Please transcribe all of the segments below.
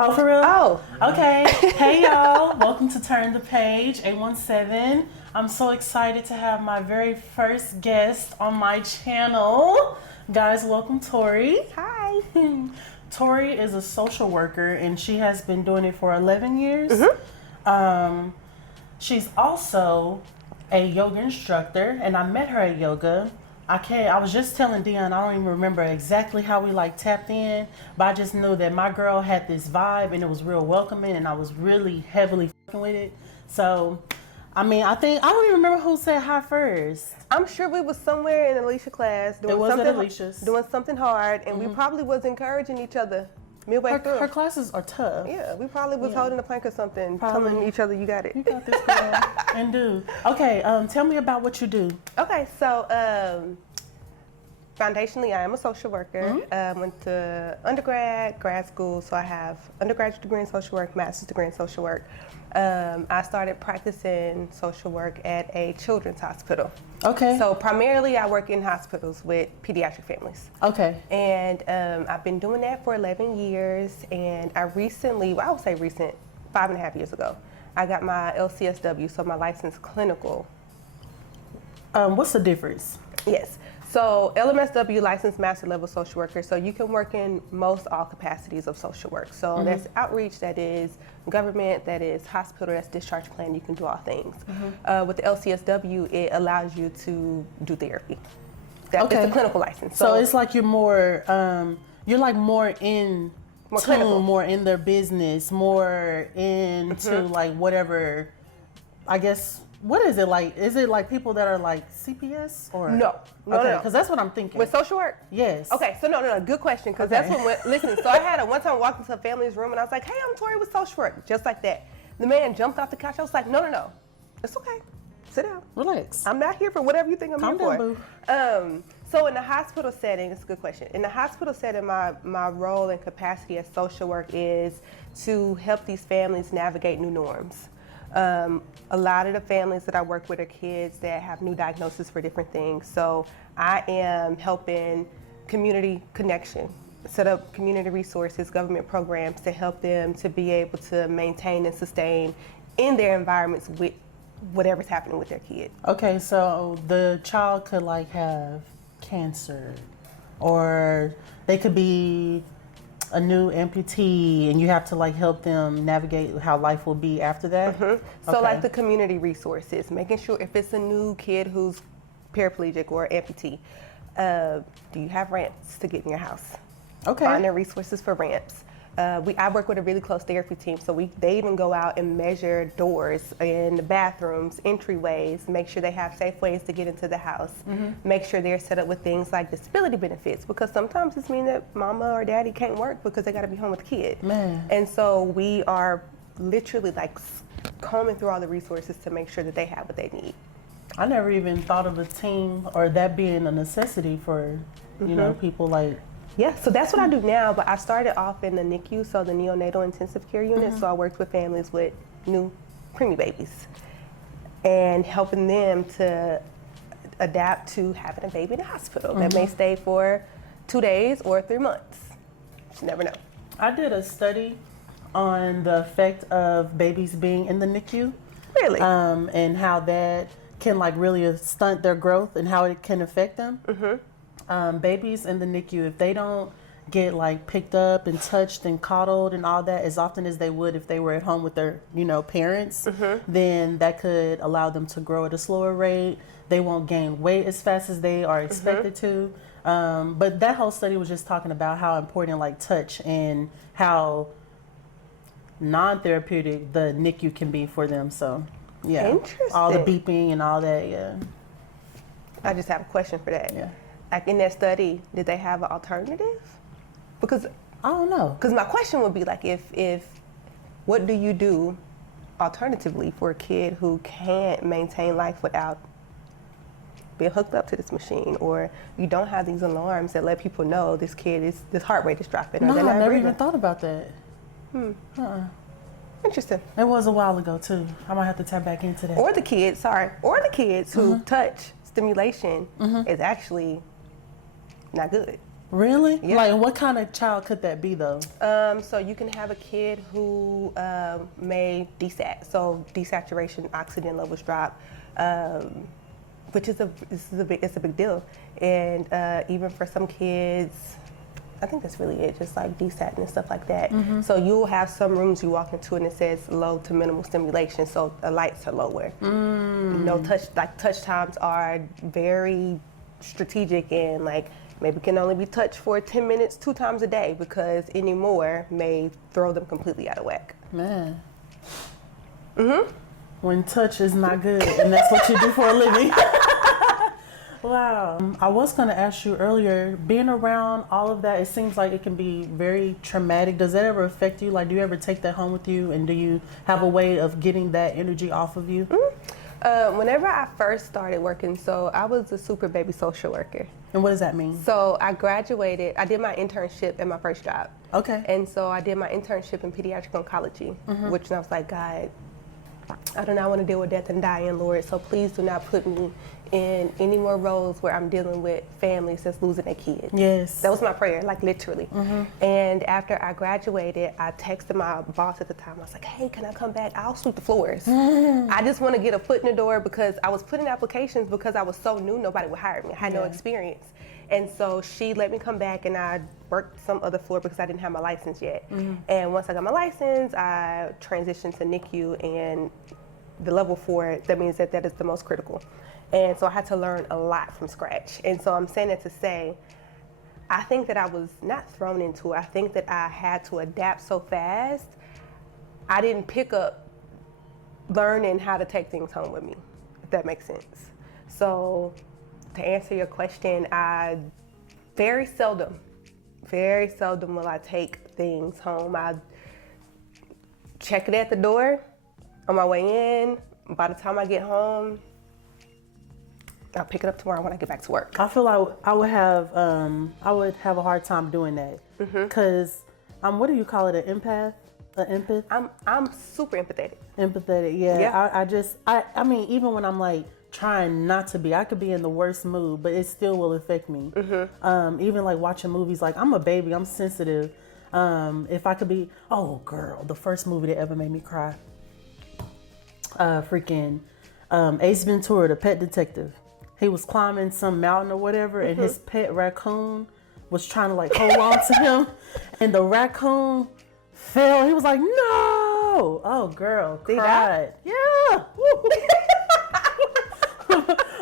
Oh, for real? Oh. Okay. Hey, y'all. Welcome to Turn the Page, 817. I'm so excited to have my very first guest on my channel. Guys, welcome Torie. Hi. Torie is a social worker, and she has been doing it for 11 years. She's also a yoga instructor, and I met her at yoga. I was just telling Dion, I don't even remember exactly how we like tapped in, but I just knew that my girl had this vibe and it was real welcoming, and I was really heavily fucking with it. So, I mean, I don't even remember who said hi first. I'm sure we was somewhere in Alicia's class doing something hard, and we probably was encouraging each other midway through. Her classes are tough. Yeah, we probably was holding a plank or something, telling each other, you got it. You got this, girl. And do. Okay, tell me about what you do. Okay, so foundationally, I am a social worker. Went to undergrad, grad school, so I have undergraduate degree in social work, master's degree in social work. I started practicing social work at a children's hospital. Okay. So primarily I work in hospitals with pediatric families. Okay. And I've been doing that for 11 years, and I would say recent, 5.5 years ago, I got my LCSW, so my licensed clinical. What's the difference? Yes. So LMSW, licensed master level social worker. So you can work in most all capacities of social work. So that's outreach, that is government, that is hospital, that's discharge plan. You can do all things. With the LCSW, it allows you to do therapy. It's a clinical license. So it's like you're more, more in clinical, more in their business, more into like whatever, I guess. What is it like? Is it like people that are like CPS or no? Because that's what I'm thinking. With social work? Yes. Okay, so no, good question, because that's what listen, so I had one time I walked into a family's room and I was like, hey, I'm Torie with social work, just like that. The man jumped off the couch. I was like, no, it's okay. Sit down. Relax. I'm not here for whatever you think I'm Calm here down, for. boo. So in the hospital setting, it's a good question. In the hospital setting, my role and capacity as social work is to help these families navigate new norms. A lot of the families that I work with are kids that have new diagnoses for different things. So I am helping community connection, set up community resources, government programs to help them to be able to maintain and sustain in their environments with whatever's happening with their kid. Okay, so the child could like have cancer, or they could be a new amputee, and you have to like help them navigate how life will be after that. So like the community resources, making sure if it's a new kid who's paraplegic or amputee, do you have ramps to get in your house? Okay. Finding resources for ramps. I work with a really close therapy team, so they even go out and measure doors in the bathrooms, entryways, make sure they have safe ways to get into the house, make sure they're set up with things like disability benefits, because sometimes it's mean that mama or daddy can't work because they got to be home with the kid. Man. And so we are literally like combing through all the resources to make sure that they have what they need. I never even thought of a team or that being a necessity for, you know, people like. Yeah, so that's what I do now, but I started off in the NICU, so the neonatal intensive care unit, so I worked with families with new preemie babies and helping them to adapt to having a baby in the hospital that may stay for 2 days or 3 months. You never know. I did a study on the effect of babies being in the NICU. Really? And how that can like really stunt their growth and how it can affect them. Babies in the NICU, if they don't get like picked up and touched and coddled and all that as often as they would if they were at home with their, parents, then that could allow them to grow at a slower rate. They won't gain weight as fast as they are expected to. But that whole study was just talking about how important like touch and how non-therapeutic the NICU can be for them. So yeah, Interesting. all the beeping and all that. Yeah. I just have a question for that. Yeah. Like in that study, did they have an alternative? Because I don't know. Because my question would be like, if what do you do alternatively for a kid who can't maintain life without being hooked up to this machine, or you don't have these alarms that let people know this heart rate is dropping? No, or they're I not never breathing? even thought about that. Interesting. It was a while ago too. I might have to tap back into that. Or the kids who touch stimulation is actually not good. Really? Yeah. Like, what kind of child could that be, though? So you can have a kid who may desat, so desaturation, oxygen levels drop, which is it's a big deal. And even for some kids, I think that's really it, just like desat and stuff like that. So you'll have some rooms you walk into and it says low to minimal stimulation, so the lights are lower. No touch, like touch times are very strategic and like maybe can only be touched for 10 minutes 2 times a day because any more may throw them completely out of whack. Man. When touch is not good and that's what you do for a living. Wow. I was going to ask you earlier, being around all of that, it seems like it can be very traumatic. Does that ever affect you? Like, do you ever take that home with you? And do you have a way of getting that energy off of you? Whenever I first started working, so I was a super baby social worker. And what does that mean? So I graduated, I did my internship at my first job. Okay. And so I did my internship in pediatric oncology, which I was like, God, I do not want to deal with death and dying, Lord, so please do not put me in any more roles where I'm dealing with families that's losing their kids. Yes. That was my prayer, like literally. And after I graduated, I texted my boss at the time. I was like, hey, can I come back? I'll sweep the floors. I just want to get a foot in the door because I was putting applications because I was so new, nobody would hire me. I had no experience. And so she let me come back and I worked some other floor because I didn't have my license yet. And once I got my license, I transitioned to NICU, and the level 4, that means that is the most critical. And so I had to learn a lot from scratch. And so I'm saying that to say, I think that I was not thrown into it. I think that I had to adapt so fast. I didn't pick up learning how to take things home with me, if that makes sense. So to answer your question, I very seldom will I take things home. I check it at the door on my way in. By the time I get home, I'll pick it up tomorrow when I get back to work. I feel like I would have a hard time doing that because what do you call it? An empath? An empath? I'm super empathetic. Empathetic, yeah. I mean, even when I'm like trying not to be, I could be in the worst mood, but it still will affect me. Even like watching movies, like I'm a baby, I'm sensitive. If I could be, oh girl, the first movie that ever made me cry. Ace Ventura, the Pet Detective. He was climbing some mountain or whatever, and his pet raccoon was trying to like hold on to him, and the raccoon fell. He was like, "No!" Oh, girl, cried. Yeah.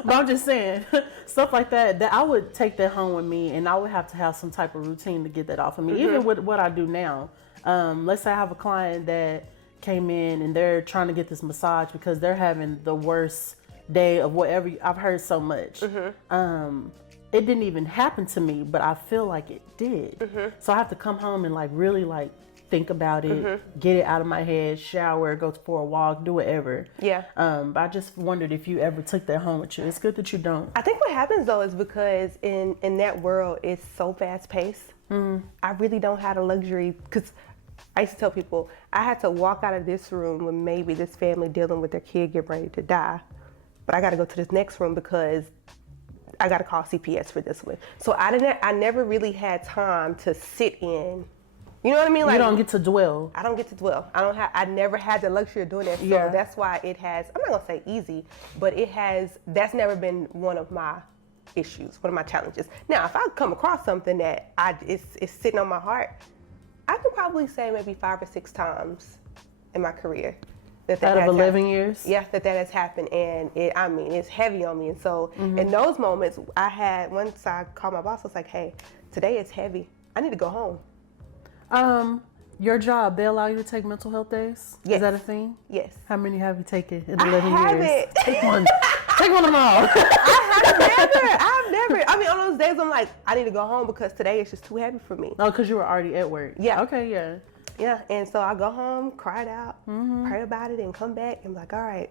But I'm just saying, stuff like that I would take that home with me, and I would have to have some type of routine to get that off of me. Even with what I do now. Let's say I have a client that came in and they're trying to get this massage because they're having the worst day of whatever. I've heard so much. It didn't even happen to me, but I feel like it did. So I have to come home and like really like think about it, get it out of my head, shower, go for a walk, do whatever. Yeah. But I just wondered if you ever took that home with you. It's good that you don't. I think what happens though is because in that world it's so fast paced. I really don't have the luxury, because I used to tell people I had to walk out of this room when maybe this family dealing with their kid getting ready to die, but I got to go to this next room because I got to call CPS for this one. So I never really had time to sit in. You know what I mean? Like, you don't get to dwell. I don't get to dwell. I never had the luxury of doing that. So that's why it has, I'm not gonna say easy, but that's never been one of my issues, one of my challenges. Now, if I come across something that is sitting on my heart, I can probably say maybe 5 or 6 times in my career that out of 11 happened. years? Yeah, that has happened, and it's heavy on me. And so in those moments, once I called my boss, I was like, hey, today is heavy. I need to go home. Your job, they allow you to take mental health days? Yes. Is that a thing? Yes. How many have you taken in 11 years? haven't. Take one. Take one of them all. I've never. I mean, on those days, I'm like, I need to go home because today is just too heavy for me. Oh, because you were already at work. Yeah. Okay, yeah. Yeah, and so I go home, cry it out, pray about it, and come back and be like, all right,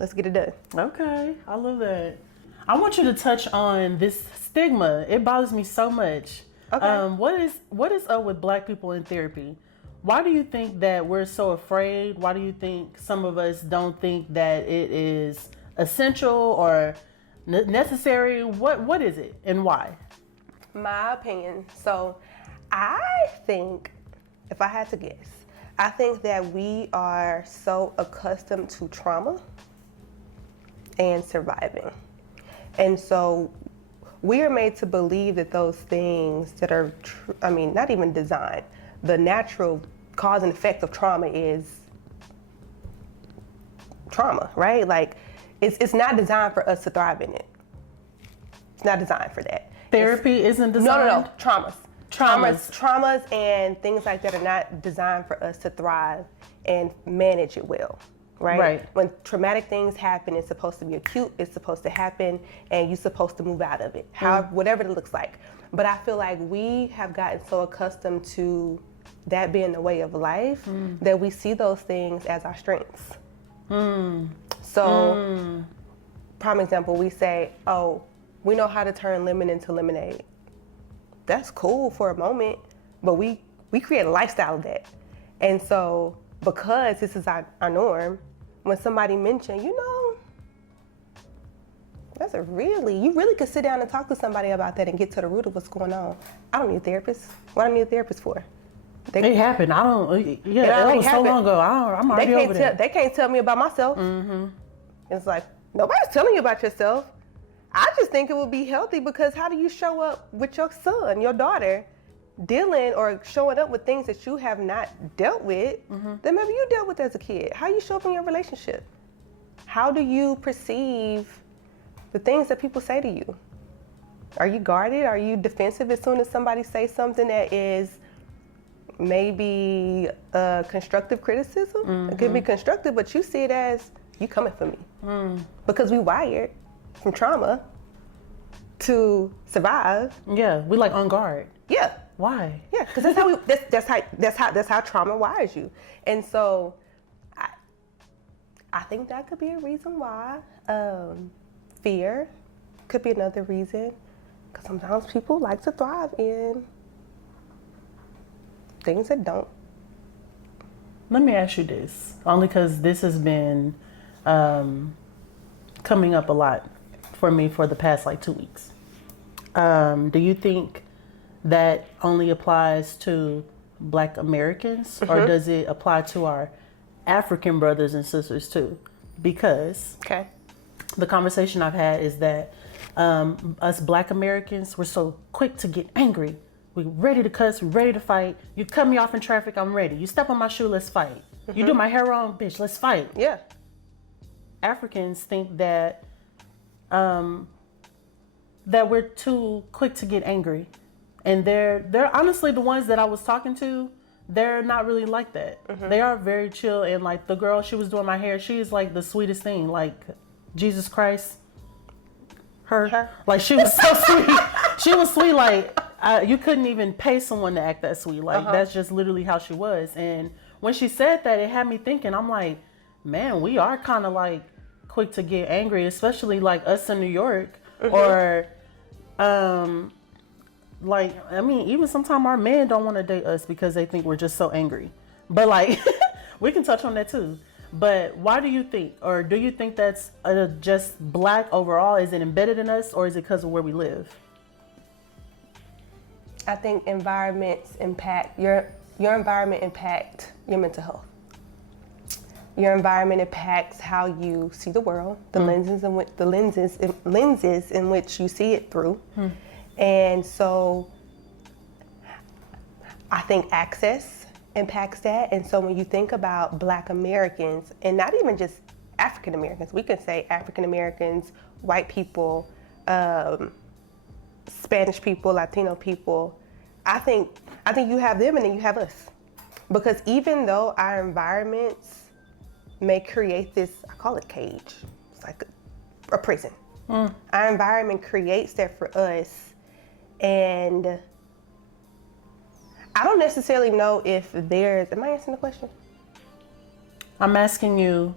let's get it done. Okay, I love that. I want you to touch on this stigma. It bothers me so much. Okay. What is up with Black people in therapy? Why do you think that we're so afraid? Why do you think some of us don't think that it is essential or necessary? What is it and why? My opinion. So I think, if I had to guess, I think that we are so accustomed to trauma and surviving. And so we are made to believe that those things that are, not even designed, the natural cause and effect of trauma is trauma, right? Like, it's not designed for us to thrive in it. It's not designed for that. Therapy isn't designed? No. Traumas and things like that are not designed for us to thrive and manage it well, right? When traumatic things happen, it's supposed to be acute, it's supposed to happen, and you're supposed to move out of it, whatever it looks like. But I feel like we have gotten so accustomed to that being the way of life that we see those things as our strengths. So, prime example, we say, oh, we know how to turn lemon into lemonade. That's cool for a moment, but we create a lifestyle of that. And so, because this is our norm, when somebody mentioned, you really could sit down and talk to somebody about that and get to the root of what's going on. I don't need a therapist. What do I need a therapist for? It happened. That was so long ago. I'm already over there. They can't tell me about myself. It's like, nobody's telling you about yourself. I just think it would be healthy, because how do you show up with your son, your daughter, dealing or showing up with things that you have not dealt with that maybe you dealt with as a kid? How you show up in your relationship? How do you perceive the things that people say to you? Are you guarded? Are you defensive as soon as somebody says something that is maybe constructive criticism? It could be constructive, but you see it as, you coming for me. Because we wired from trauma to survive. Yeah, we like on guard. Yeah. Why? Yeah, because that's how trauma wires you. And so I think that could be a reason why. Fear could be another reason, because sometimes people like to thrive in things that don't. Let me ask you this, only because this has been coming up a lot for me for the past 2 weeks. Do you think that only applies to Black Americans, or does it apply to our African brothers and sisters too? Because the conversation I've had is that us Black Americans, we're so quick to get angry. We're ready to cuss, we're ready to fight. You cut me off in traffic, I'm ready. You step on my shoe, let's fight. You do my hair wrong, bitch, let's fight. Yeah. Africans think that that we're too quick to get angry. And they're honestly, the ones that I was talking to, they're not really like that. They are very chill, and the girl, she was doing my hair, she's the sweetest thing, Jesus Christ. Her. She was so sweet. She was sweet, you couldn't even pay someone to act that sweet. That's just literally how she was. And when she said that, it had me thinking, I'm like, man, we are kind of quick to get angry, especially us in New York. Or even sometimes our men don't want to date us because they think we're just so angry. But we can touch on that too. But why do you think, or do you think that's just Black overall? Is it embedded in us, or is it because of where we live? I think environments impact your environment impact your mental health. Your environment impacts how you see the world, the lenses in which you see it through. And so I think access impacts that. And so when you think about Black Americans, and not even just African Americans, we can say African Americans, white people, Spanish people, Latino people, I think you have them and then you have us. Because even though our environments may create this, I call it cage, it's like a prison. Our environment creates that for us. And I don't necessarily know if there's, am I answering the question? I'm asking you,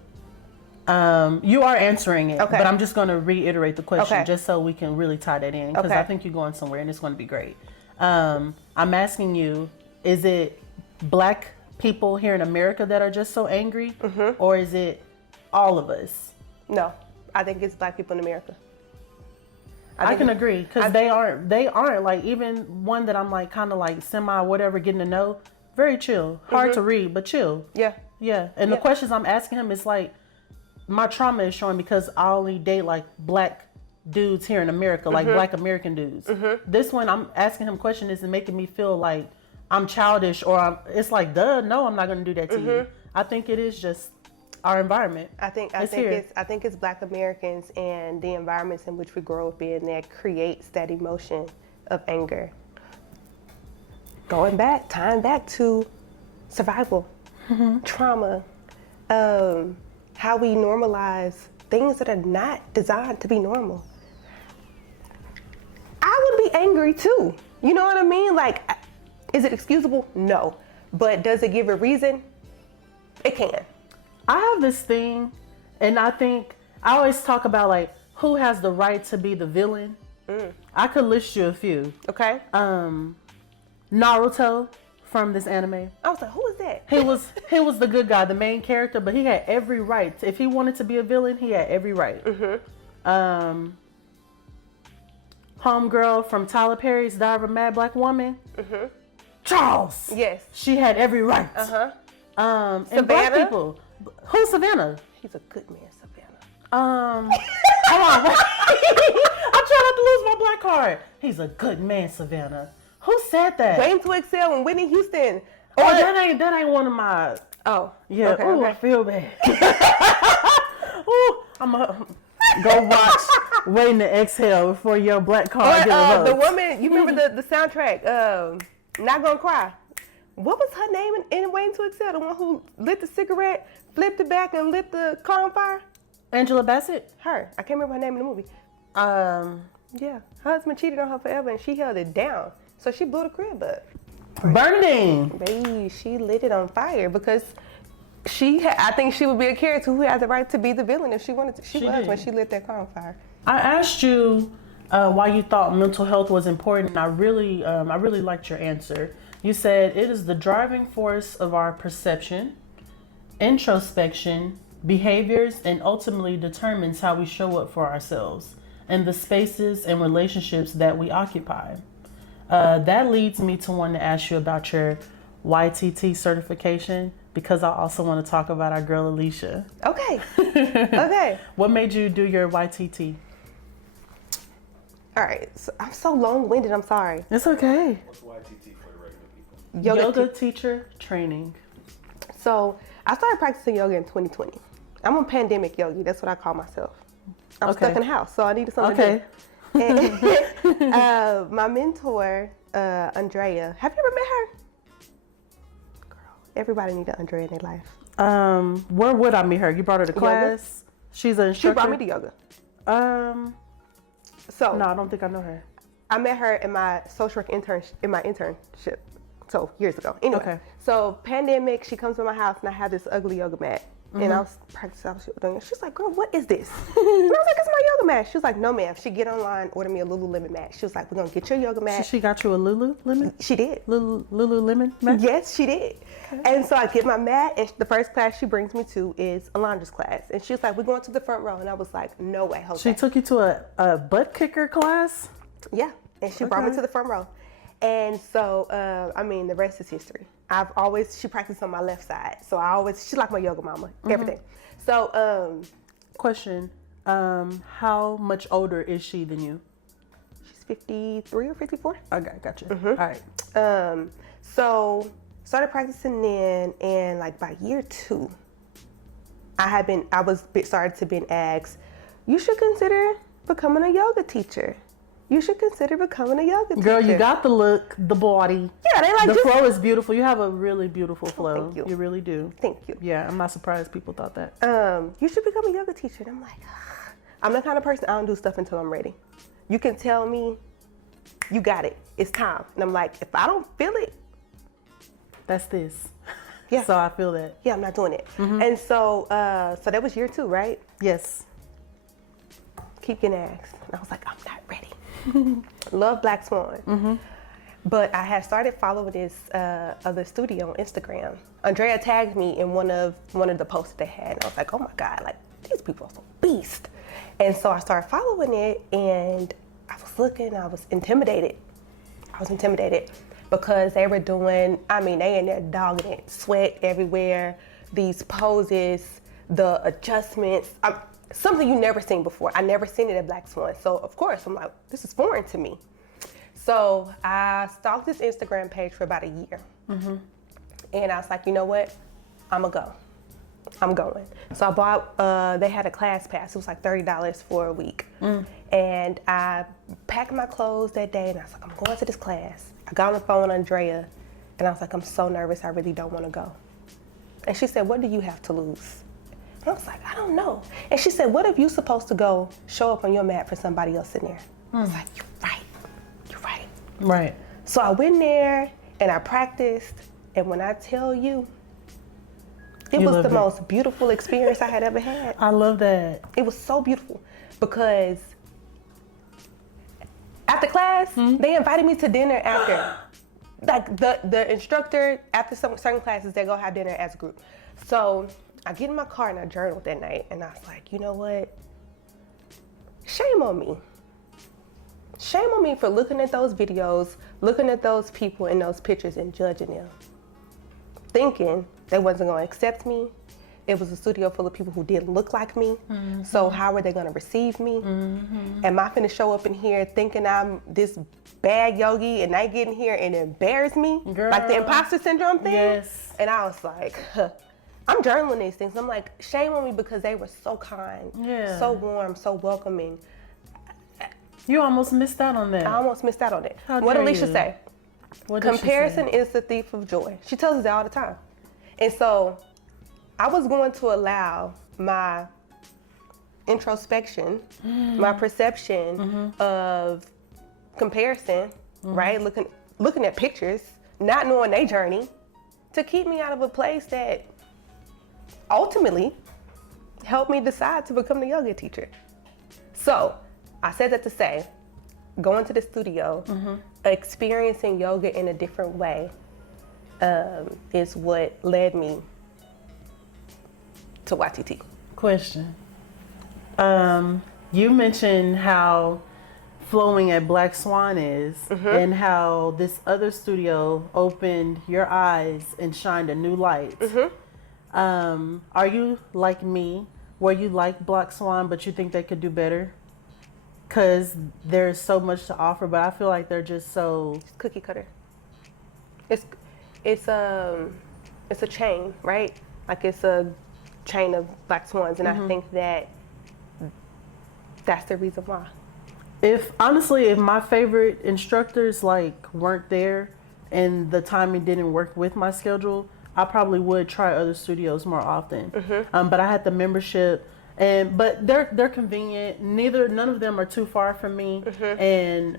you are answering it, but I'm just going to reiterate the question just so we can really tie that in, because I think you're going somewhere and it's going to be great. I'm asking you, is it Black people here in America that are just so angry, or is it all of us? No, I think it's Black people in America. I can agree, because they aren't like, even one that I'm like kind of like semi whatever getting to know, very chill, hard to read, but chill. Yeah. And the questions I'm asking him is like, my trauma is showing because I only date like black dudes here in America, like black American dudes. This one I'm asking him question isn't making me feel like I'm childish, or it's like, duh, no, I'm not going to do that to you. I think it is just our environment. I think it's black Americans and the environments in which we grow up in that creates that emotion of anger. Tying back to survival, trauma, how we normalize things that are not designed to be normal. I would be angry too. You know what I mean? Like, is it excusable? No. But does it give a reason? It can. I have this thing, and I think I always talk about like, who has the right to be the villain? I could list you a few. Okay. Naruto from this anime. I was like, who is that? He was the good guy, the main character, but he had every right. If he wanted to be a villain, he had every right. Homegirl from Tyler Perry's Diary of a Mad Black Woman. Charles. Yes. She had every right. And black people. Who's Savannah? He's a good man, Savannah. Hold on. I'm trying not to lose my black card. He's a good man, Savannah. Who said that? Waiting to Excel and Whitney Houston. Oh, that ain't one of my. Oh. Yeah. Okay, Ooh, okay. I feel bad. Ooh, I'm gonna go watch Waiting to Exhale before your black card gets revoked. The woman, you remember the soundtrack, Not Gonna Cry. What was her name in Waiting to Excel? The one who lit the cigarette, flipped it back, and lit the car on fire? Angela Bassett? Her. I can't remember her name in the movie. Yeah. Her husband cheated on her forever, and she held it down. So she blew the crib up. Burning. Baby, she lit it on fire because I think she would be a character who had the right to be the villain if she wanted to. She was did. when she lit that car on fire. I asked you why you thought mental health was important. I really liked your answer. You said it is the driving force of our perception, introspection, behaviors, and ultimately determines how we show up for ourselves and the spaces and relationships that we occupy. That leads me to want to ask you about your YTT certification, because I also want to talk about our girl Alicia. Okay. Okay. What made you do your YTT? All right. So I'm so long-winded. I'm sorry. It's okay. What's YTT for the regular people? Yoga teacher training. So I started practicing yoga in 2020. I'm a pandemic yogi. That's what I call myself. I'm stuck in the house, so I needed something to do. And my mentor, Andrea, have you ever met her? Girl, everybody needs an Andrea in their life. Where would I meet her? You brought her to class? She's an instructor? She brought me to yoga. So no, I don't think I know her. I met her in my social work internship, so years ago. Anyway, Okay. So pandemic, she comes to my house and I have this ugly yoga mat. And I was practicing, doing it. She's like, girl, what is this? And I was like, it's my yoga mat. She was like, no, ma'am. She get online, order me a Lululemon mat. She was like, we're going to get your yoga mat. She got you a Lululemon? She did. Lululemon mat? Yes, she did. Okay. And so I get my mat, and the first class she brings me to is Alondra's class. And she was like, we're going to the front row. And I was like, no way, Jose. She took you to a butt kicker class? Yeah. And she brought me to the front row. And so, the rest is history. She practiced on my left side. So she's like my yoga mama, everything. So, question, how much older is she than you? She's 53 or 54. Okay, gotcha. All right. So started practicing then, and like by year 2, started to be asked, you should consider becoming a yoga teacher. You should consider becoming a yoga teacher. Girl, you got the look, the body. Yeah, they like the flow is beautiful. You have a really beautiful flow. Thank you. You really do. Thank you. Yeah, I'm not surprised people thought that. You should become a yoga teacher. And I'm like, I'm the kind of person, I don't do stuff until I'm ready. You can tell me, you got it. It's time. And I'm like, if I don't feel it. That's this. Yeah. So I feel that. Yeah, I'm not doing it. And so that was year 2, right? Yes. Keep getting asked. And I was like, I'm not ready. Love Black Swan. But I had started following this other studio on Instagram. Andrea tagged me in one of the posts they had, and I was like, oh my God, like these people are so beast. And so I started following it, and I was looking, I was intimidated because they were doing, they in there dogging it, sweat everywhere, these poses, the adjustments, something you never seen before. I never seen it at Black Swan. So of course, I'm like, this is foreign to me. So I stalked this Instagram page for about a year. And I was like, you know what? I'm going. So I bought, they had a class pass. It was like $30 for a week. And I packed my clothes that day and I was like, I'm going to this class. I got on the phone with Andrea and I was like, I'm so nervous. I really don't want to go. And she said, what do you have to lose? And I was like, I don't know. And she said, what if you're supposed to go show up on your mat for somebody else in there? I was like, you're right. Right. So I went there and I practiced. And when I tell you, it was the most beautiful experience I had ever had. I love that. It was so beautiful because after class, they invited me to dinner after. Like the instructor, after some certain classes, they go have dinner as a group. So I get in my car and I journaled that night and I was like, you know what? Shame on me. Shame on me for looking at those videos, looking at those people in those pictures and judging them. Thinking they wasn't gonna accept me. It was a studio full of people who didn't look like me. So how were they gonna receive me? Am I finna show up in here thinking I'm this bad yogi and they get in here and embarrass me? Girl. Like the imposter syndrome thing? Yes. And I was like, I'm journaling these things. I'm like, shame on me because they were so kind, so warm, so welcoming. You almost missed out on that. I almost missed out on it. How What dare did Alicia you? say? What did she Comparison say? is the thief of joy. She tells us that all the time. And so I was going to allow my introspection, my perception of comparison, right? Looking at pictures, not knowing their journey, to keep me out of a place that ultimately helped me decide to become the yoga teacher. So I said that to say, going to the studio, experiencing yoga in a different way is what led me to YTT. Question. You mentioned how flowing at Black Swan is and how this other studio opened your eyes and shined a new light. Are you like me, where you like Black Swan, but you think they could do better? Because there's so much to offer, but I feel like they're just so... It's cookie cutter. It's a chain, right? Like it's a chain of Black Swans, and I think that's the reason why. If my favorite instructors weren't there and the timing didn't work with my schedule, I probably would try other studios more often. But I had the membership, but they're convenient. None of them are too far from me, and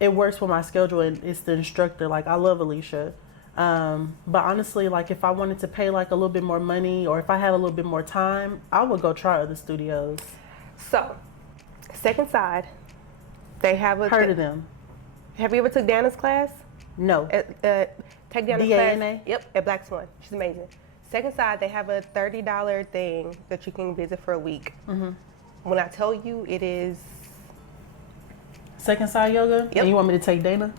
it works with my schedule. And it's the instructor. I love Alicia. But honestly, if I wanted to pay a little bit more money, or if I had a little bit more time, I would go try other studios. So, Second Side, they have a... Heard of them? Have you ever took Dana's class? No. Take Dana's D-A-N-A? class. Yep, at Black Swan. She's amazing. Second Side, they have a $30 thing that you can visit for a week. When I tell you, it is... Second Side Yoga? Yep. And you want me to take Dana?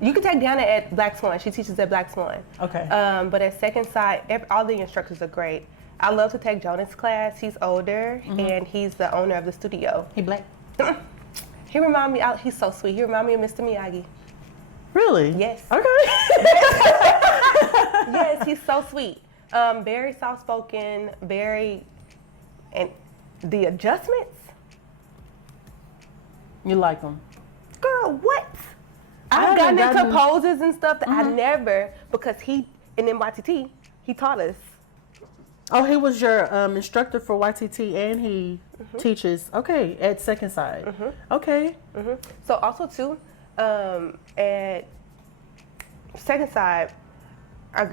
You can take Dana at Black Swan. She teaches at Black Swan. Okay. But at Second Side, all the instructors are great. I love to take Jonas' class. He's older, and he's the owner of the studio. He Black? He remind me, he's so sweet. He remind me of Mr. Miyagi. Really? Yes. Okay. Yes, he's so sweet. Very soft-spoken, and the adjustments. You like them? Girl, what? I've gotten into poses and stuff that I never, because in NYTT, he taught us. Oh, he was your instructor for YTT, and he teaches, at Second Side. Okay. So also too, at Second Side,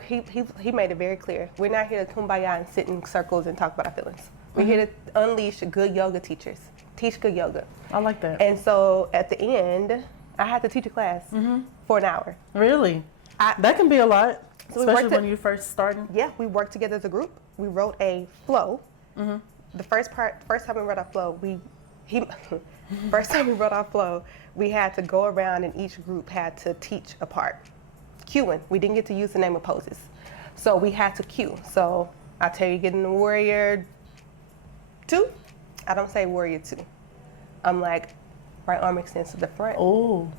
he made it very clear. We're not here to kumbaya and sit in circles and talk about our feelings. We're here to unleash good yoga teachers, teach good yoga. I like that. And so at the end, I had to teach a class for an hour. Really? That can be a lot, So especially when you first starting. Yeah, we worked together as a group. We wrote a flow. The first time we wrote our flow, First time we wrote our flow, we had to go around and each group had to teach a part. Cueing. We didn't get to use the name of poses. So we had to cue. So I tell you, getting the warrior 2, I don't say warrior 2. I'm like, right arm extends to the front. Oh.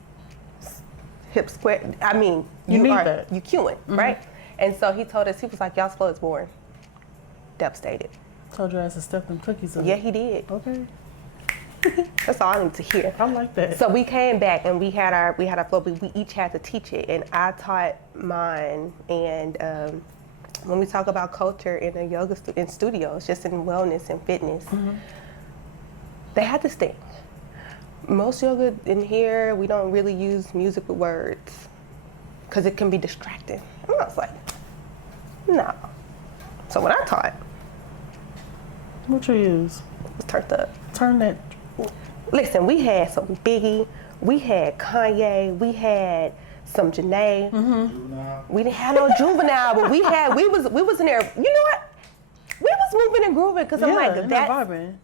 Hip square. I mean, You need are that. you cueing, right? And so he told us, he was like, y'all's flow is boring. Devastated. Told your ass to step them cookies up. Yeah, he did. Okay. That's all I need to hear. I like that. So we came back and we had our flow, but we each had to teach it, and I taught mine. And when we talk about culture in a yoga in studios, just in wellness and fitness, they had this thing. Most yoga in here, we don't really use music with words because it can be distracting. And I was like, no. So when I taught, What you use? it was turned up. Turn that. Listen, we had some Biggie, we had Kanye, we had some Janae. Juvenile. We didn't have no Juvenile, but we was in there. You know what? We was moving and grooving because I'm Yeah, like, and that vibing.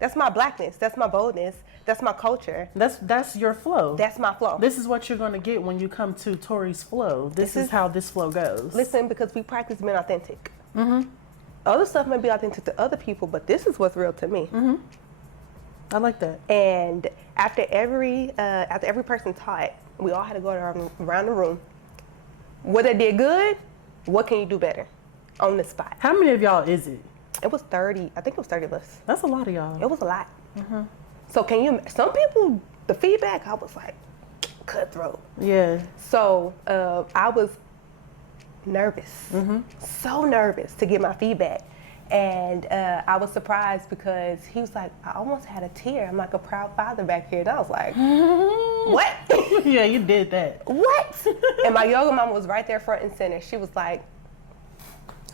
that's my blackness, that's my boldness, that's my culture, That's your flow. that's my flow. This is what you're going to get when you come to Torie's flow. This is how this flow goes. Listen, because we practice being authentic. Other stuff may be authentic to other people, but this is what's real to me. I like that. And after every person taught, we all had to go around the room. What they did good, what can you do better on the spot? How many of y'all is it? It was 30, I think it was 30 of us. That's a lot of y'all. It was a lot. So some people, the feedback, I was like, cutthroat. Yeah. So I was nervous, so nervous to get my feedback. And I was surprised because he was like, I almost had a tear. I'm like a proud father back here. And I was like, what? Yeah, you did that. What? And my yoga mama was right there front and center. She was like,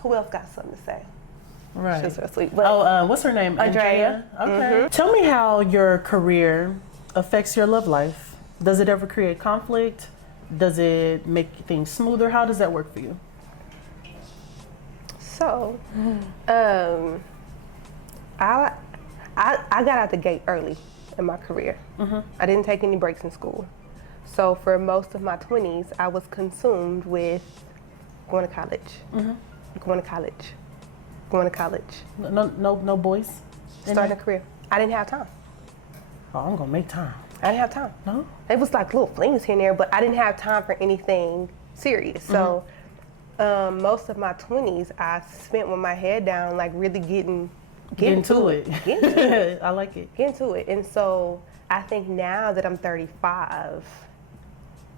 who else got something to say? Right. She was so sweet. But What's her name? Andrea. Okay. Tell me how your career affects your love life. Does it ever create conflict? Does it make things smoother? How does that work for you? So, I got out the gate early in my career. I didn't take any breaks in school. So for most of my 20s, I was consumed with going to college, going to college, going to college, No boys? starting a career. I didn't have time. Oh, I'm gonna make time. I didn't have time. No? It was like little flings here and there, but I didn't have time for anything serious. So most of my 20s, I spent with my head down, like really getting to it. Get into it. I like it. Get into it. And so I think now that I'm 35,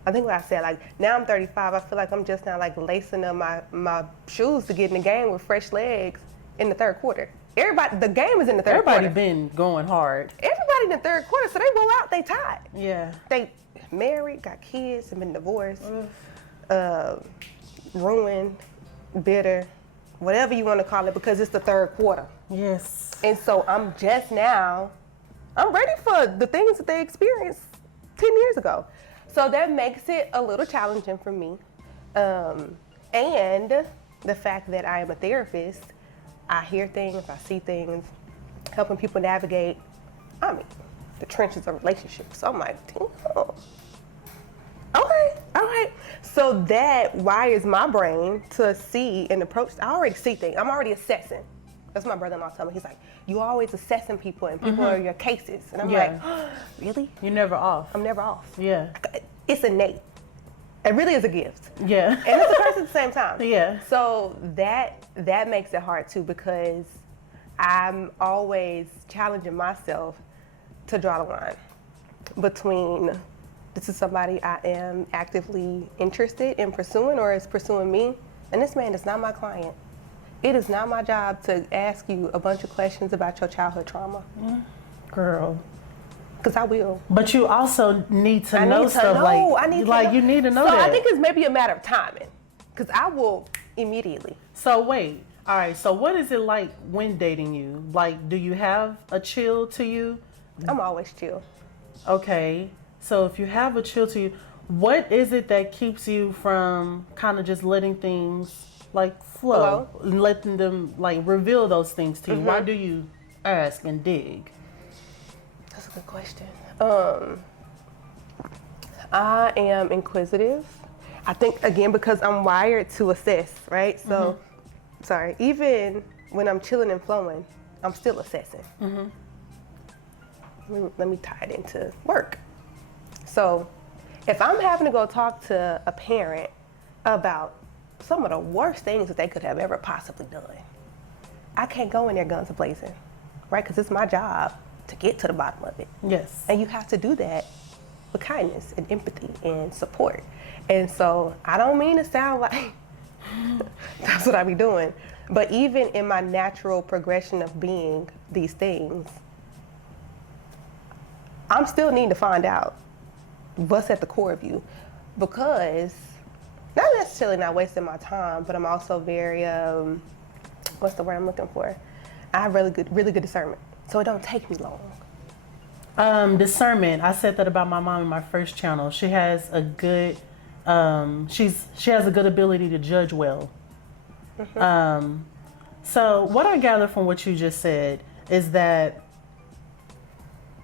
I think what I said, like now I'm 35, I feel like I'm just now like lacing up my shoes to get in the game with fresh legs in the third quarter. The game is in the third quarter. Everybody been going hard. Everybody in the third quarter, so they go out, they tied. Yeah. They married, got kids, and been divorced, ruined, bitter, whatever you want to call it, because it's the third quarter. Yes. And so I'm ready for the things that they experienced 10 years ago. So that makes it a little challenging for me. And the fact that I am a therapist, I hear things, I see things, helping people navigate, the trenches of relationships. So I'm like, damn. Okay, all right. So that wires my brain to see and approach. I already see things. I'm already assessing. That's what my brother-in-law told me. He's like, you always assessing people and people are your cases. And I'm like, oh, really? You're never off. I'm never off. Yeah. It's innate. It really is a gift. Yeah. And it's a curse at the same time. Yeah. So that makes it hard too, because I'm always challenging myself to draw the line between this is somebody I am actively interested in pursuing or is pursuing me, and this man is not my client. It is not my job to ask you a bunch of questions about your childhood trauma. Girl. Because I will. But you also need to know stuff you need to know so that. I think it's maybe a matter of timing, because I will immediately. So wait, all right, so what is it like when dating you? Like, do you have a chill to you? I'm always chill. Okay, so if you have a chill to you, what is it that keeps you from kind of just letting things like flow, and letting them like reveal those things to you? Why do you ask and dig? a good question. I am inquisitive. I think, again, because I'm wired to assess, right? So, sorry, even when I'm chilling and flowing, I'm still assessing. Let me tie it into work. So, if I'm having to go talk to a parent about some of the worst things that they could have ever possibly done, I can't go in there guns a-blazing, right? Because it's my job to get to the bottom of it. Yes. And you have to do that with kindness and empathy and support. And so I don't mean to sound like that's what I be doing, but even in my natural progression of being these things, I'm still needing to find out what's at the core of you, because not necessarily not wasting my time, but I'm also very, what's the word I'm looking for? I have really good discernment, so it don't take me long. Discernment. I said that about my mom in my first channel. She has a good, she has a good ability to judge well. So what I gather from what you just said is that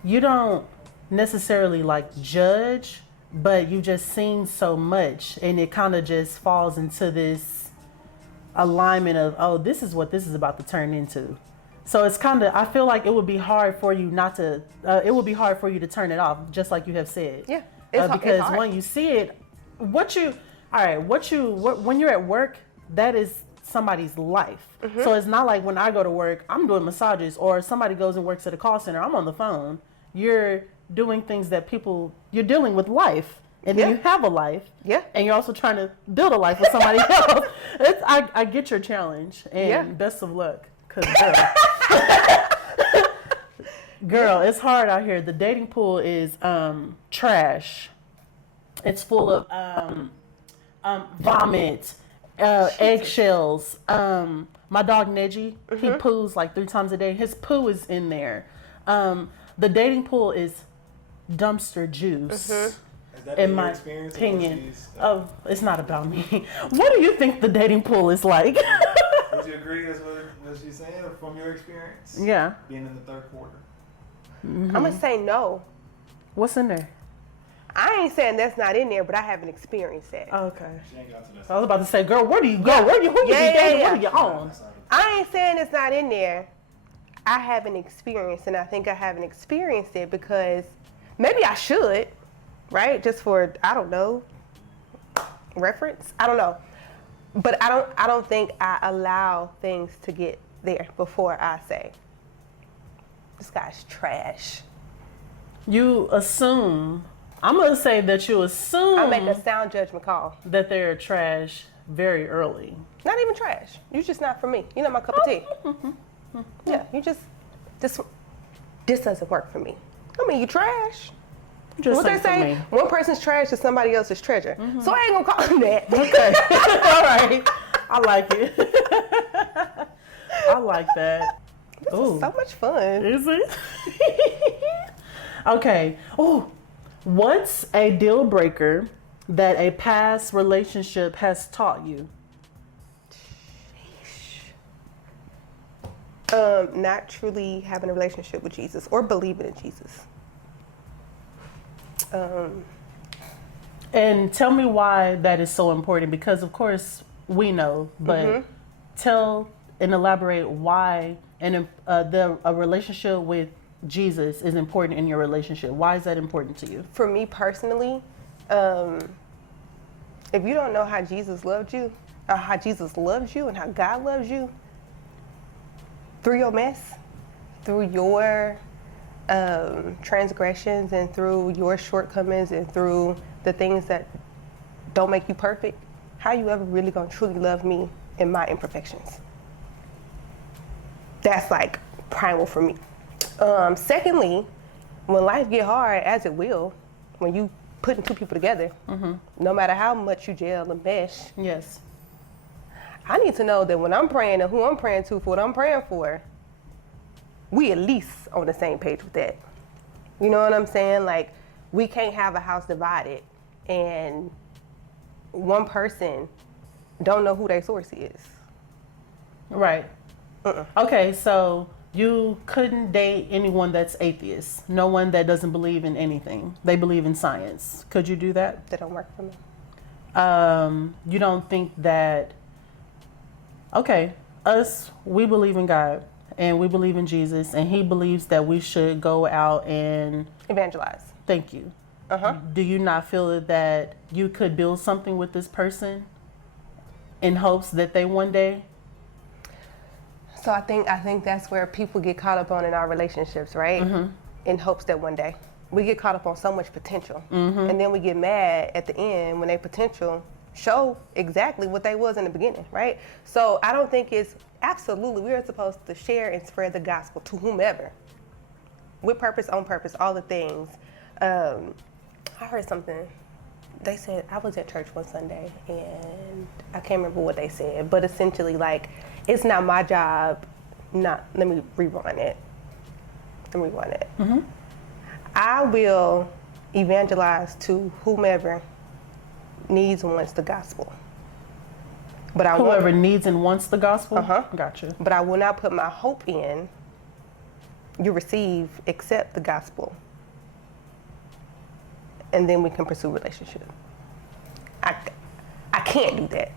you don't necessarily like judge, but you just seen so much, and it kind of just falls into this alignment of, oh, this is what this is about to turn into. So it's kind of, I feel like it would be hard for you not to, it would be hard for you to turn it off, just like you have said. Yeah, because it's hard. when you see it, when you're at work, that is somebody's life. So it's not like when I go to work, I'm doing massages, or somebody goes and works at a call center, I'm on the phone. You're doing things that you're dealing with life, and then you have a life, and you're also trying to build a life with somebody else. I get your challenge, and best of luck, because girl, it's hard out here. The dating pool is trash. It's full of vomit, eggshells. My dog Neji, he poos like 3 times a day. His poo is in there. The dating pool is dumpster juice. In my opinion. Oh, it's not about me. What do you think the dating pool is like? Would you agree that's what she's saying from your experience? Yeah. Being in the third quarter. I'm gonna say no. What's in there? I ain't saying that's not in there, but I haven't experienced that. Okay. She ain't got to that. I was about to say, girl, where do you go? Who you be dating? What are you on? I ain't saying it's not in there. I haven't experienced, and I think I haven't experienced it because maybe I should, right? Just for, I don't know, reference. I don't know. But I don't think I allow things to get there before I say, this guy's trash. You assume, I'm going to say that you assume I make a sound judgment call. that they're trash very early. Not even trash. You just not for me. You're not my cup of tea. Yeah, you just, this doesn't work for me. I mean, you trash. Just What they say, one person's trash is somebody else's treasure. So I ain't gonna call him that. Okay. All right. I like it. I like that. This is so much fun. Is it? Okay. Oh, what's a deal breaker that a past relationship has taught you? Not truly having a relationship with Jesus or believing in Jesus. And tell me why that is so important, because of course we know, but tell and elaborate why a relationship with Jesus is important in your relationship. Why is that important to you? For me personally, if you don't know how Jesus loved you, or how Jesus loves you and how God loves you, through your mess, through your transgressions and through your shortcomings and through the things that don't make you perfect, how you ever really gonna truly love me in my imperfections? That's like primal for me. Secondly, when life get hard, as it will, when you putting 2 people together, no matter how much you gel and mesh, Yes. I need to know that when I'm praying and who I'm praying to for what I'm praying for, we at least on the same page with that. You know what I'm saying? Like, we can't have a house divided and one person don't know who their source is. Right. Okay, so you couldn't date anyone that's atheist, no one that doesn't believe in anything. They believe in science. Could you do that? That don't work for me. You don't think that, okay, we believe in God and we believe in Jesus, and he believes that we should go out and evangelize. Thank you. Do you not feel that you could build something with this person in hopes that they one day? So I think that's where people get caught up on in our relationships, right? In hopes that one day. We get caught up on so much potential. And then we get mad at the end when their potential show exactly what they was in the beginning, right? So I don't think it's absolutely, we are supposed to share and spread the gospel to whomever. With purpose, on purpose, all the things. I heard something. They said, I was at church one Sunday and I can't remember what they said, but essentially like, it's not my job, let me rewind it. I will evangelize to whomever needs and wants the gospel. But whoever needs and wants the gospel? Gotcha. But I will not put my hope in, you receive, accept the gospel, and then we can pursue relationship. I can't do that.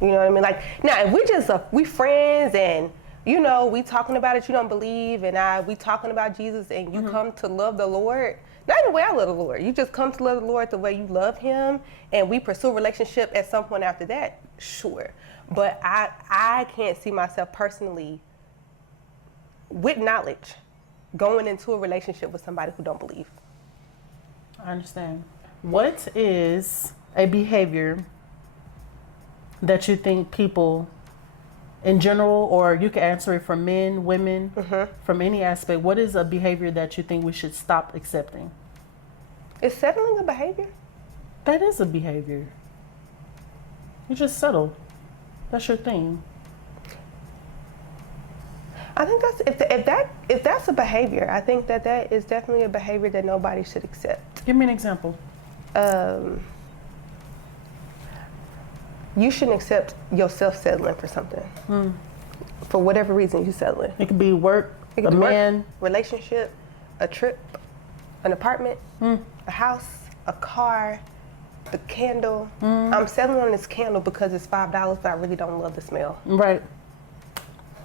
You know what I mean? Like, now, if we just, we friends and, you know, we talking about it, you don't believe, and we talking about Jesus, and you come to love the Lord, not the way I love the Lord. You just come to love the Lord the way you love him, and we pursue a relationship at some point after that, sure. But I can't see myself personally, with knowledge, going into a relationship with somebody who don't believe. I understand. What is a behavior that you think people in general, or you can answer it for men, women, from any aspect, what is a behavior that you think we should stop accepting? Is settling a behavior? That is a behavior. You just settle. That's your thing. I think if that's a behavior, I think that is definitely a behavior that nobody should accept. Give me an example. You shouldn't accept yourself settling for something. For whatever reason you settling. It could be work, a man, relationship, a trip, an apartment, a house, a car, the candle. I'm settling on this candle because it's $5, but I really don't love the smell. Right.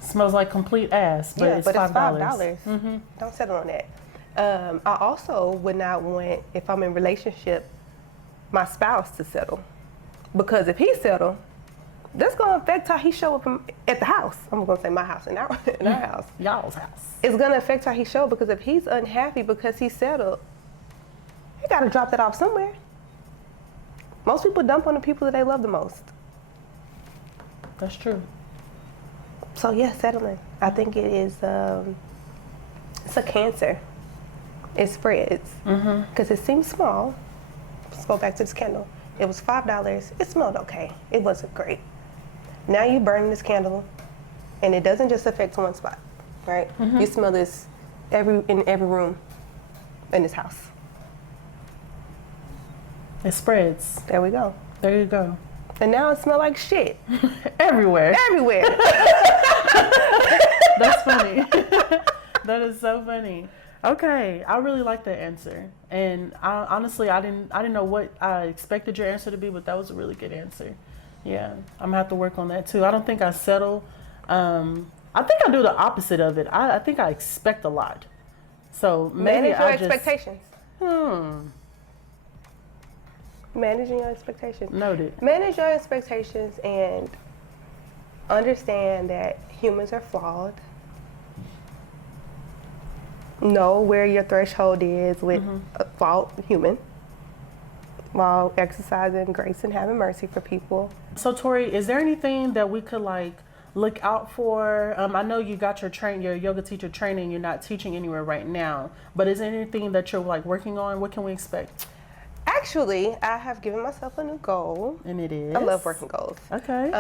Smells like complete ass, but it's $5. Don't settle on that. I also would not want, if I'm in a relationship, my spouse to settle. Because if he settle, that's going to affect how he show up at the house. I'm going to say my house, in our house. Y'all's house. It's going to affect how he show up, because if he's unhappy because he settled, he got to drop that off somewhere. Most people dump on the people that they love the most. That's true. So yeah, settling. I think it is, it's a cancer. It spreads. Because it seems small. Let's go back to this candle. It was $5. It smelled okay. It wasn't great. Now you burn this candle, and it doesn't just affect one spot, right? You smell this in every room in this house. It spreads. There we go. There you go. And now it smells like shit. Everywhere. Everywhere. That's funny. That is so funny. Okay, I really like that answer, and honestly, I didn't know what I expected your answer to be, but that was a really good answer. Yeah, I'm gonna have to work on that too. I don't think I settle. I think I do the opposite of it. I think I expect a lot. So maybe manage your expectations. Managing your expectations. Noted. Manage your expectations and understand that humans are flawed. Know where your threshold is with a flawed human, while exercising grace and having mercy for people. So Torie, is there anything that we could look out for? I know you got your yoga teacher training. You're not teaching anywhere right now, but is there anything that you're working on? What can we expect? Actually, I have given myself a new goal. And it is? I love working goals. Okay.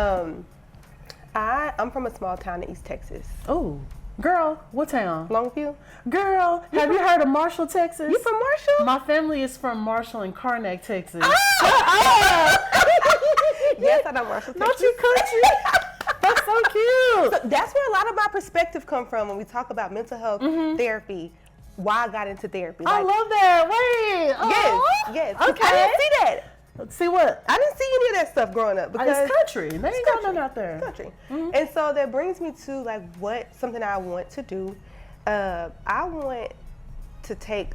I'm from a small town in East Texas. Oh. Girl, what town? Longview. Girl, have you heard of Marshall, Texas? You from Marshall? My family is from Marshall and Karnak, Texas. Yes, I know Marshall, Texas. Not you country. That's so cute. So that's where a lot of my perspective come from when we talk about mental health therapy. Why I got into therapy. I love that. Wait. Yes. Okay. I didn't see that. Let's see what. I didn't see any of that stuff growing up because It's country. They ain't got nothing out there. It's country. And so that brings me to like something I want to do. I want to take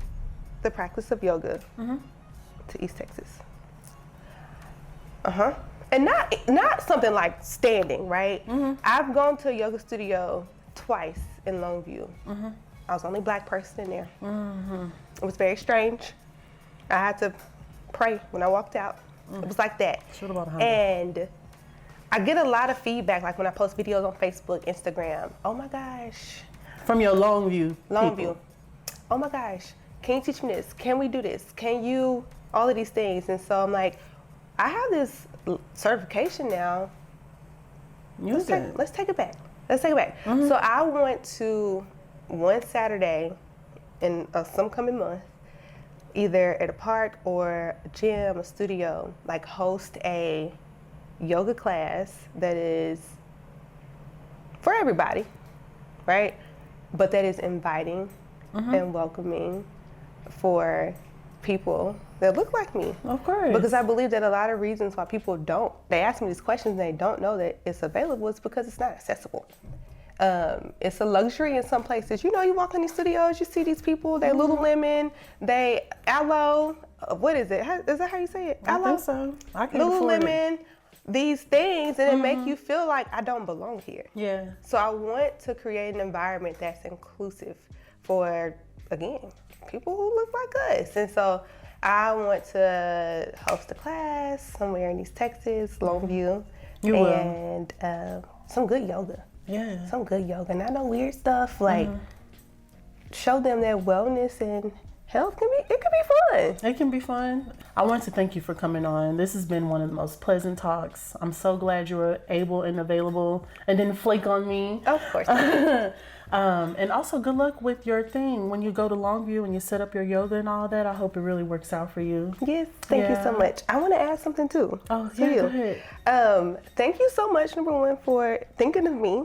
the practice of yoga to East Texas. And not something like standing, right? I've gone to a yoga studio twice in Longview. I was the only black person in there. It was very strange. I had to pray when I walked out. It was like that. And I get a lot of feedback, like when I post videos on Facebook, Instagram. Oh my gosh. From your Longview. Longview. Oh my gosh. Can you teach me this? Can we do this? Can you? All of these things. And so I'm like, I have this certification now. Let's take it back. So I want to, one Saturday in some coming month, either at a park or a gym, a studio, like host a yoga class that is for everybody, right? But that is inviting and welcoming for people that look like me. Of course. Because I believe that a lot of reasons why people they ask me these questions and they don't know that it's available is because it's not accessible. It's a luxury in some places. You know, you walk in these studios, you see these people, they're Lululemon, what is it? Is that how you say it? I think so. I can afford it. Lululemon, these things, and it make you feel like I don't belong here. Yeah. So I want to create an environment that's inclusive for, again, people who look like us. And so I want to host a class somewhere in East Texas, Longview. And some good yoga. Yeah. Some good yoga. Not no weird stuff. Like, show them that wellness and health can be fun. It can be fun. I want to thank you for coming on. This has been one of the most pleasant talks. I'm so glad you were able and available and didn't flake on me. Of course. And also good luck with your thing when you go to Longview and you set up your yoga and all that. I hope it really works out for you. Yes, thank you so much. I want to add something too. Oh, yeah, go ahead. Thank you so much, number one, for thinking of me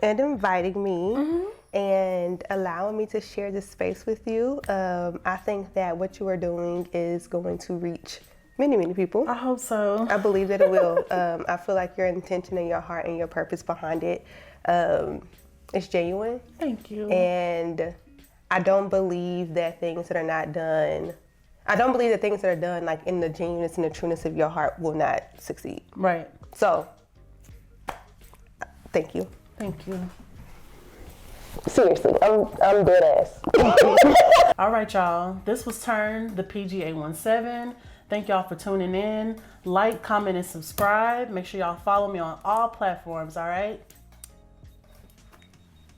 and inviting me and allowing me to share this space with you. I think that what you are doing is going to reach many, many people. I hope so. I believe that it will. I feel like your intention and your heart and your purpose behind it is genuine. Thank you. And I don't believe that things that are not done, like in the genuineness and the trueness of your heart will not succeed. Right. So, thank you. Thank you. Seriously, I'm dead ass. All right, y'all. This was Turn, the PGA17. Thank y'all for tuning in. Like, comment, and subscribe. Make sure y'all follow me on all platforms, all right?